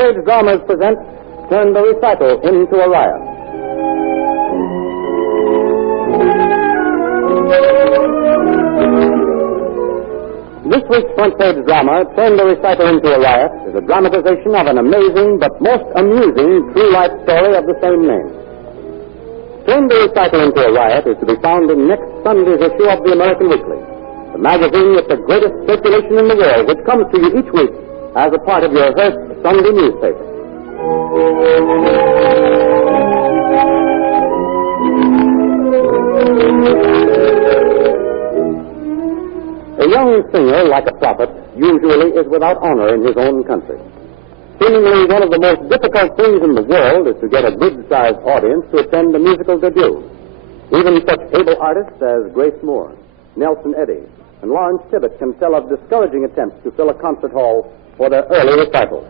Front-Page Dramas present Turn the Recital into a Riot. This week's Front-Page drama, Turn the Recital into a Riot, is a dramatization of an amazing but most amusing true-life story of the same name. Turn the Recital into a Riot is to be found in next Sunday's issue of the American Weekly, the magazine with the greatest circulation in the world, which comes to you each week as a part of your Hearst Sunday newspaper. A young singer, like a prophet, usually is without honor in his own country. Seemingly one of the most difficult things in the world is to get a good-sized audience to attend a musical debut. Even such able artists as Grace Moore, Nelson Eddy, and Lawrence Tibbett can tell of discouraging attempts to fill a concert hall for their early recitals.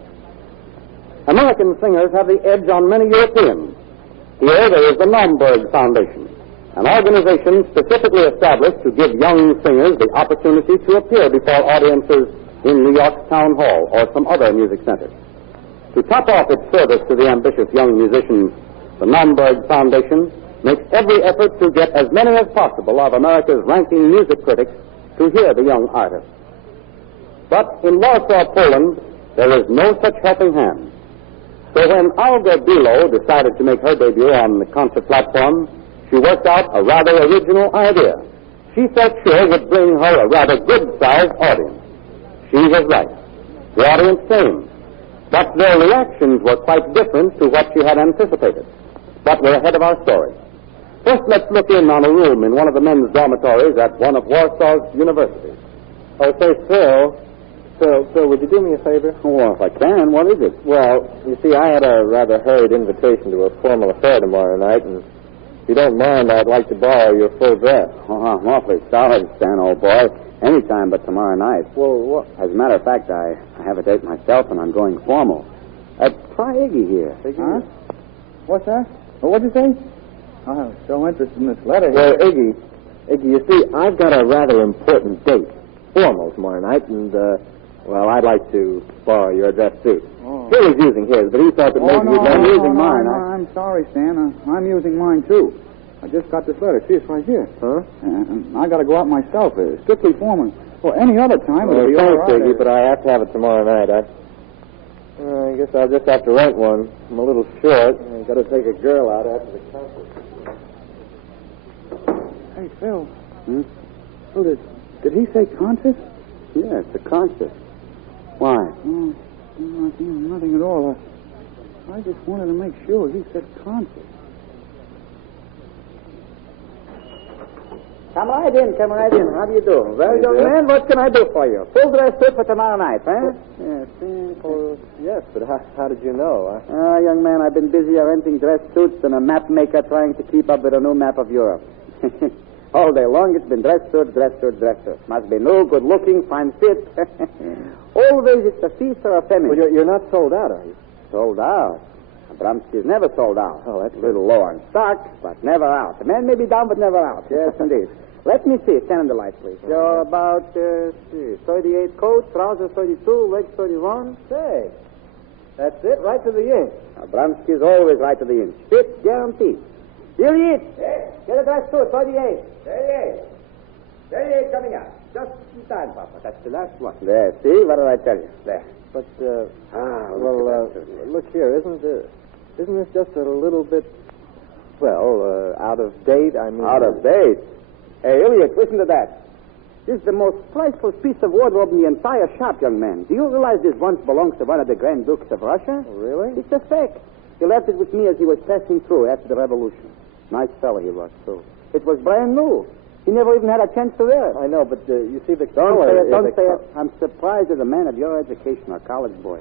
American singers have the edge on many Europeans. Here there is the Naumburg Foundation, an organization specifically established to give young singers the opportunity to appear before audiences in New York's Town Hall or some other music center. To top off its service to the ambitious young musicians, the Naumburg Foundation makes every effort to get as many as possible of America's ranking music critics to hear the young artists. But in Warsaw, Poland, there is no such helping hand. So when Olga Bilo decided to make her debut on the concert platform, she worked out a rather original idea. She felt sure would bring her a rather good-sized audience. She was right. The audience came. But their reactions were quite different to what she had anticipated. But we're ahead of our story. First, let's look in on a room in one of the men's dormitories at one of Warsaw's universities. Oh, say, Phil, would you do me a favor? Oh, if I can. What is it? Well, you see, I had a rather hurried invitation to a formal affair tomorrow night, and if you don't mind, I'd like to borrow your full dress. Oh, I'm awfully sorry, Stan, old boy. Any time but tomorrow night. Well, what? As a matter of fact, I have a date myself, and I'm going formal. Try Iggy here. Iggy? Huh? What's that? Well, what'd you say? I was so interested in this letter. Well, Iggy, you see, I've got a rather important date, formal tomorrow night, and, I'd like to borrow your dress suit. Oh. Phil was using his, but he thought that maybe you'd like using mine. I'm sorry, Stan. I'm using mine, too. I just got this letter. See, it's right here. Huh? And I got to go out myself. Strictly formal. Well, any other time it would be all right. Iggy, but I have to have it tomorrow night. I guess I'll just have to rent one. I'm a little short. I've got to take a girl out after the concert. Hey, Phil. Oh, Did he say concert? Yeah, it's a concert. Why? Oh, nothing at all. I just wanted to make sure he said concert. Come right in. How do you do? Well, young man, what can I do for you? Full dress suit for tomorrow night, eh? Yes, but how did you know? Young man, I've been busy renting dress suits and a map maker trying to keep up with a new map of Europe. All day long, it's been dress suit. Must be new, good-looking, fine fit. Always it's a feast or a famine. Well, you're not sold out, are you? Sold out? Abramski's never sold out. Oh, that's a little low on stock, but never out. The man may be down, but never out. Yes, indeed. Let me see. Stand in the light, please. You're about 38 coat, trousers 32, legs 31. Say, that's it, right to the inch. Abramski's always right to the inch. Fit, guaranteed. Ilyich, get a dress suit, 38. 38 coming out. Just in time, Papa. That's the last one. There, see? What did I tell you? There. But, look here, isn't this just a little bit, out of date? I mean... Out of date? Hey, Ilyich, listen to that. This is the most priceless piece of wardrobe in the entire shop, young man. Do you realize this once belongs to one of the Grand Dukes of Russia? Oh, really? It's a fact. He left it with me as he was passing through after the revolution. Nice fellow he was, too. It was brand new. He never even had a chance to wear it. I know, but you see the Don't color... Don't say it. I'm surprised as a man of your education, a college boy.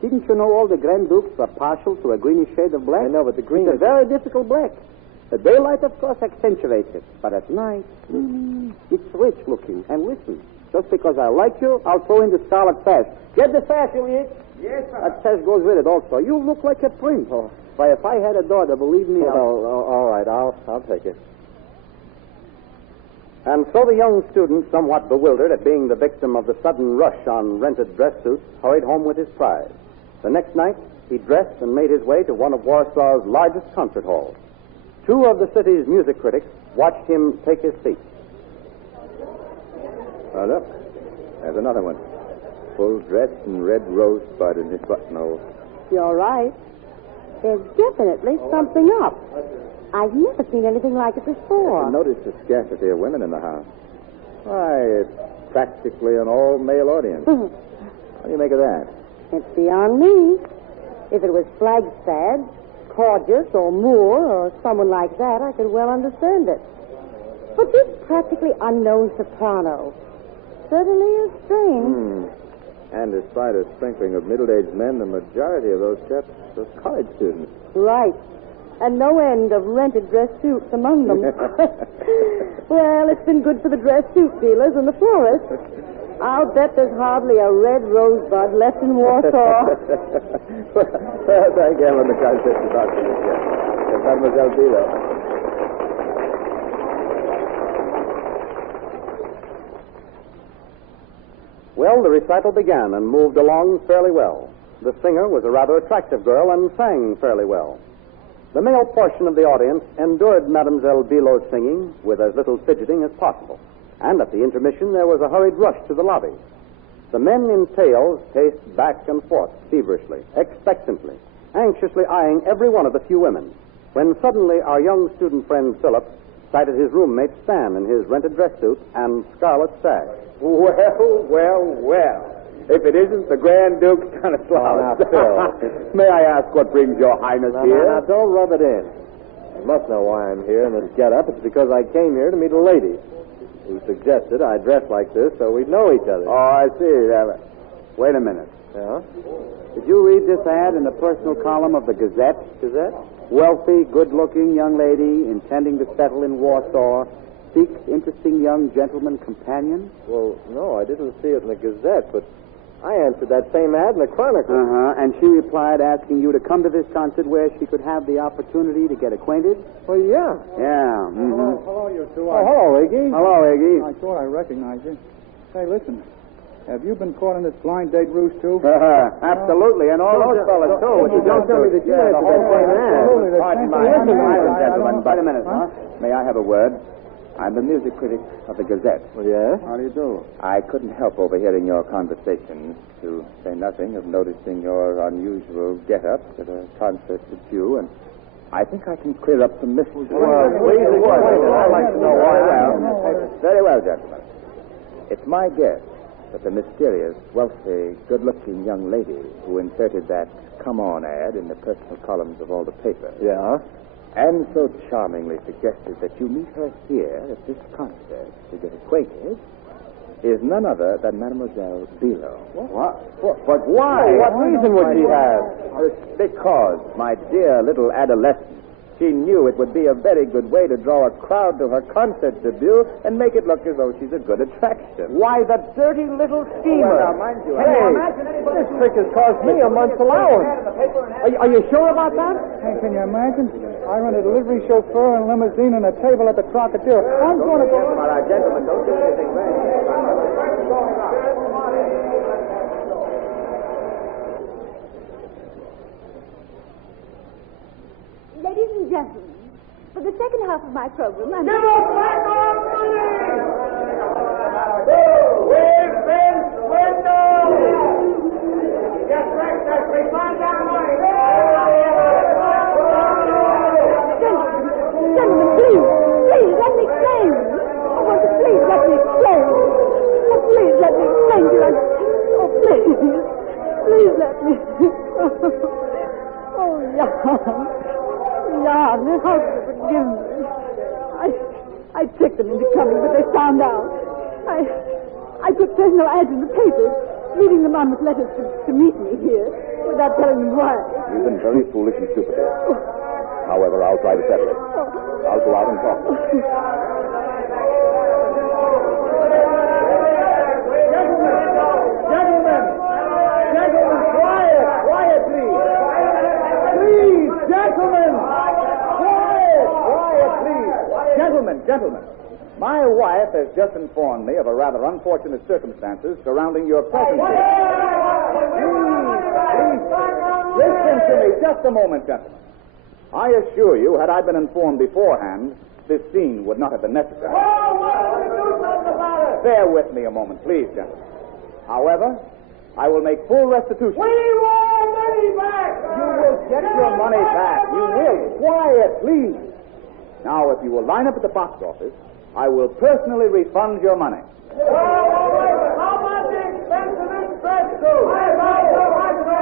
Didn't you know all the Grand Dukes were partial to a greenish shade of black? I know, but the green It's a very difficult black. The daylight, of course, accentuates it. But at night, it's rich looking. And listen, just because I like you, I'll throw in the scarlet sash. Get the sash, Ilyich. Yes, sir. That sash goes with it also. You look like a prince. Oh. Why, if I had a daughter, believe me... all right, I'll take it. And so the young student, somewhat bewildered at being the victim of the sudden rush on rented dress suits, hurried home with his prize. The next night, he dressed and made his way to one of Warsaw's largest concert halls. Two of the city's music critics watched him take his seat. Oh, look. There's another one. Full dress and red rosebud in his buttonhole. You're right. There's definitely something up. I've never seen anything like it before. Notice the scarcity of women in the house. Why, it's practically an all-male audience. What do you make of that? It's beyond me. If it was Flagstad, Corgus, or Moore, or someone like that, I could well understand it. But this practically unknown soprano certainly is strange. And despite a sprinkling of middle-aged men, the majority of those chaps are college students. Right. And no end of rented dress suits among them. Well, it's been good for the dress suit dealers and the florists. I'll bet there's hardly a red rosebud left in Warsaw. Well, thank you, Ellen, the concert to talk to you. Yes, Mademoiselle Bilo. Well, the recital began and moved along fairly well. The singer was a rather attractive girl and sang fairly well. The male portion of the audience endured Mademoiselle Bilo's singing with as little fidgeting as possible. And at the intermission, there was a hurried rush to the lobby. The men in tails paced back and forth feverishly, expectantly, anxiously eyeing every one of the few women, when suddenly our young student friend Philip sighted his roommate Stan in his rented dress suit and scarlet sash. Well. If it isn't the Grand Duke Stanislaus. May I ask what brings your Highness here? Now, don't rub it in. You must know why I'm here in this get-up. It's because I came here to meet a lady who suggested I dress like this so we'd know each other. Oh, I see. Wait a minute. Yeah? Did you read this ad in the personal column of the Gazette? Gazette? Wealthy, good-looking young lady intending to settle in Warsaw seeks interesting young gentleman companion? Well, no, I didn't see it in the Gazette, but I answered that same ad in the Chronicle. And she replied asking you to come to this concert where she could have the opportunity to get acquainted? Well, yeah. Yeah. Hello, you two. Oh, hello, Iggy. Hello, Iggy. I thought I recognized you. Hey, listen. Have you been caught in this blind date ruse, too? Absolutely, and all those fellas, too. Don't tell me that you answered that same ad. Absolutely. Pardon my gentlemen, but a minute, May I have a word? I'm the music critic of the Gazette. Well, yeah? How do you do? I couldn't help overhearing your conversation, to say nothing of noticing your unusual get-up at a concert with you, and I think I can clear up some mystery. Well, please explain it. I'd like to know why. Very well, gentlemen. It's my guess that the mysterious, wealthy, good-looking young lady who inserted that come on ad in the personal columns of all the papers. Yeah? And so charmingly suggested that you meet her here at this concert to get acquainted is none other than Mademoiselle Bilo. What? But why? What reason would she have? Because, my dear little adolescent, she knew it would be a very good way to draw a crowd to her concert debut and make it look as though she's a good attraction. Why, the dirty little schemer. Well, now, mind you, Hey, this trick has cost me a month's allowance. Are you sure about that? Hey, can you imagine? I run a delivery chauffeur and limousine and a table at the Crocodile. I'm going to go... All right, gentlemen, don't do anything rash. Ladies and gentlemen, for the second half of my program, I'm... Give us back our money! We've been swindled! Get breakfast, we find our money! Gentlemen, please, let me explain. I want to please let me explain. Oh, please let me explain to you. Oh, please let me. Oh, Jan, how could you forgive me? I tricked them into coming, but they found out. I put personal ads in the papers, leading them on with letters to meet me here, without telling them why. You've been very foolish and stupid. However, I'll try to settle it. I'll go out and talk to them. Gentlemen, quiet, please. Please, gentlemen. Quiet, please. Gentlemen, my wife has just informed me of a rather unfortunate circumstances surrounding your presence here. Please, to me. Just a moment, gentlemen. I assure you, had I been informed beforehand, this scene would not have been necessary. Oh, why don't you do something about it? Bear with me a moment, please, gentlemen. However, I will make full restitution. We want money back! You will get your money back. You will. Quiet, please. Now, if you will line up at the box office, I will personally refund your money. How much the expensive dress suit?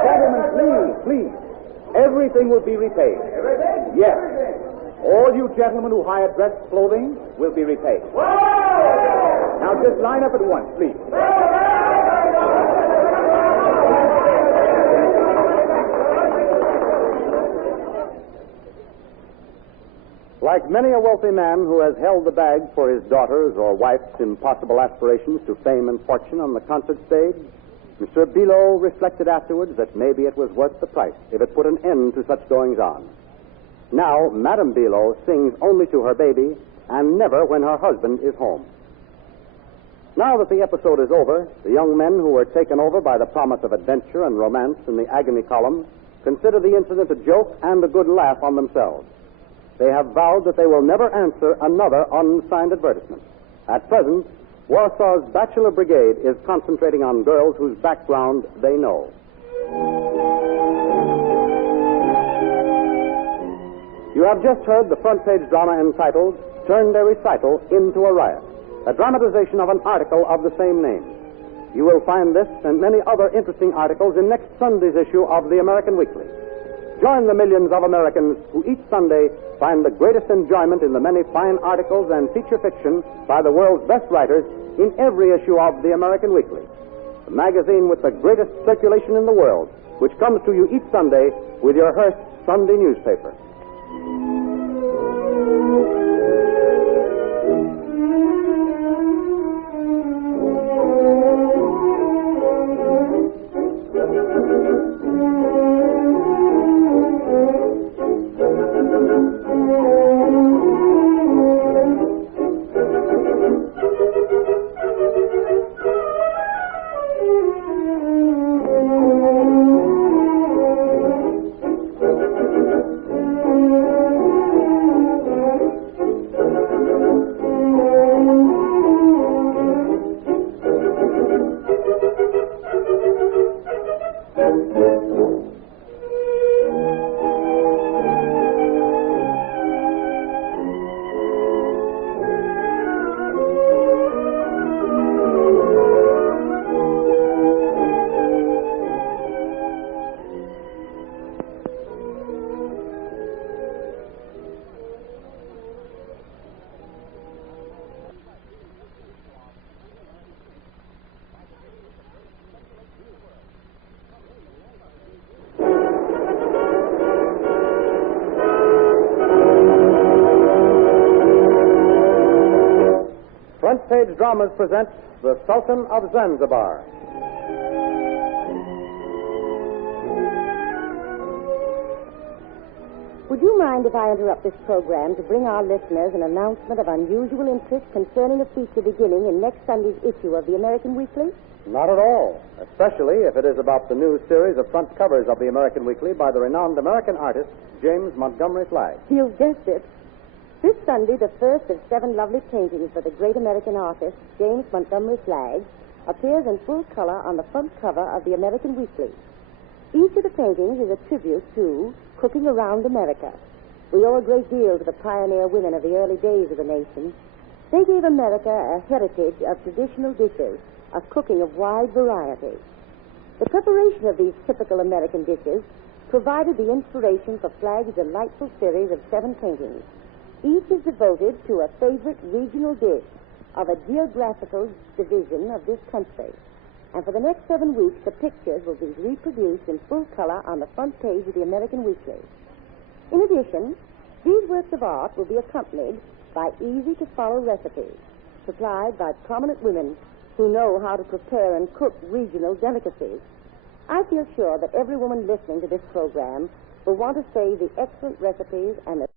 Gentlemen, please. Everything will be repaid. Everything? Yes. All you gentlemen who hired dress clothing will be repaid. Now, just line up at once, please. Like many a wealthy man who has held the bag for his daughter's or wife's impossible aspirations to fame and fortune on the concert stage, Mr. Below reflected afterwards that maybe it was worth the price if it put an end to such goings-on. Now, Madame Below sings only to her baby and never when her husband is home. Now that the episode is over, the young men who were taken over by the promise of adventure and romance in the agony column consider the incident a joke and a good laugh on themselves. They have vowed that they will never answer another unsigned advertisement. At present, Warsaw's Bachelor Brigade is concentrating on girls whose background they know. You have just heard the front page drama entitled Turned a Recital into a Riot, a dramatization of an article of the same name. You will find this and many other interesting articles in next Sunday's issue of the American Weekly. Join the millions of Americans who each Sunday find the greatest enjoyment in the many fine articles and feature fiction by the world's best writers in every issue of the American Weekly, the magazine with the greatest circulation in the world, which comes to you each Sunday with your Hearst Sunday newspaper. Front Page Dramas present The Sultan of Zanzibar. Would you mind if I interrupt this program to bring our listeners an announcement of unusual interest concerning a feature beginning in next Sunday's issue of the American Weekly? Not at all, especially if it is about the new series of front covers of the American Weekly by the renowned American artist, James Montgomery Flagg. You've guessed it. This Sunday, the first of 7 lovely paintings by the great American artist, James Montgomery Flagg, appears in full color on the front cover of the American Weekly. Each of the paintings is a tribute to cooking around America. We owe a great deal to the pioneer women of the early days of the nation. They gave America a heritage of traditional dishes, a cooking of wide variety. The preparation of these typical American dishes provided the inspiration for Flagg's delightful series of 7 paintings. Each is devoted to a favorite regional dish of a geographical division of this country. And for the next 7 weeks, the pictures will be reproduced in full color on the front page of the American Weekly. In addition, these works of art will be accompanied by easy-to-follow recipes supplied by prominent women who know how to prepare and cook regional delicacies. I feel sure that every woman listening to this program will want to save the excellent recipes and the